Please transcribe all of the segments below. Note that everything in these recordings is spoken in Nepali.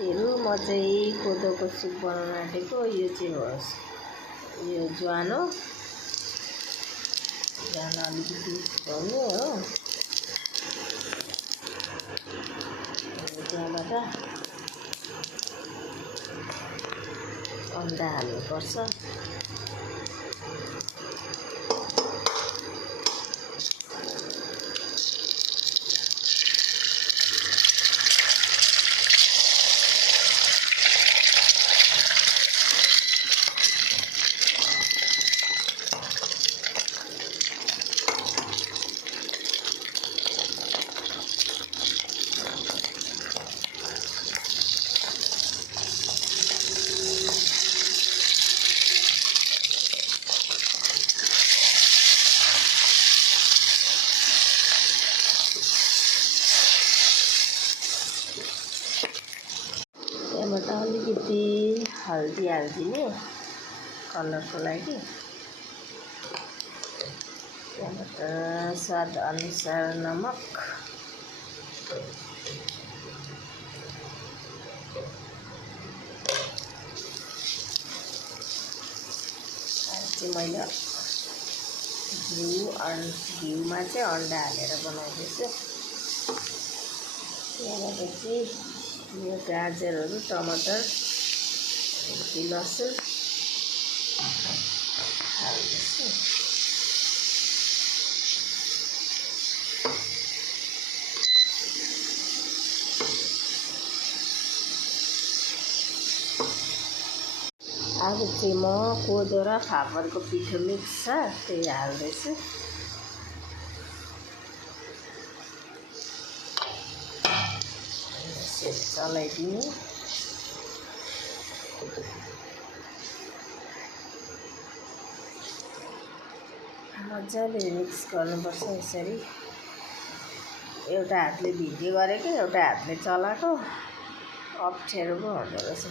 साथीहरू म चाहिँ कोदोको सुप बनाउन आँटेको। यो चाहिँ होस् यो ज्वानो अलिकति भिजाउने हो। त्यहाँबाट अन्डा हाल्नुपर्छ। त्यहाँबाट अलिकति हल्दी हालिदिने कलरको लागि। त्यहाँबाट स्वाद अनुसार नमक, चाहिँ मैले घिउमा चाहिँ अन्डा हालेर बनाउँदैछु। त्यहाँबाट चाहिँ यो गाजरहरू, टमाटर, लसुन हाल्दैछु। अब चाहिँ म कोदो र फापरको पिठो मिक्स छ त्यही हाल्दैछु। चलाइदिने मजाले मिक्स गर्नुपर्छ। यसरी एउटा हातले भिडियो गरेको, एउटा हातले चलाएको अप्ठ्यारो पो हुँदो रहेछ।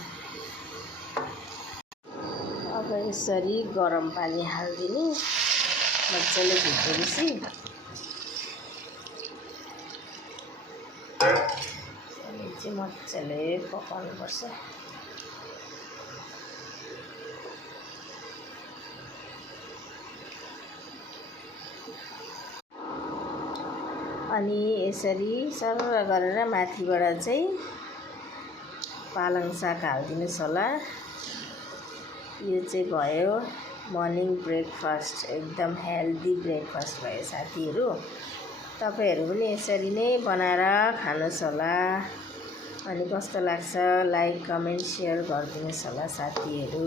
अब यसरी गरम पानी हालिदिने मजाले भिजेपछि। चाहिँ मजाले पकाउनुपर्छ। अनि यसरी सरर गरेर माथिबाट चाहिँ पालङ साग हालिदिनुहोस् होला। यो चाहिँ भयो मर्निङ ब्रेकफास्ट, एकदम हेल्दी ब्रेकफास्ट भयो साथीहरू। तपाईहरु पनि यसरी नै बनाएर खानुहोस् होला। अनि कस्तो लाग्छ लाइक, कमेन्ट, शेयर गरिदिनुहोस् होला साथीहरू।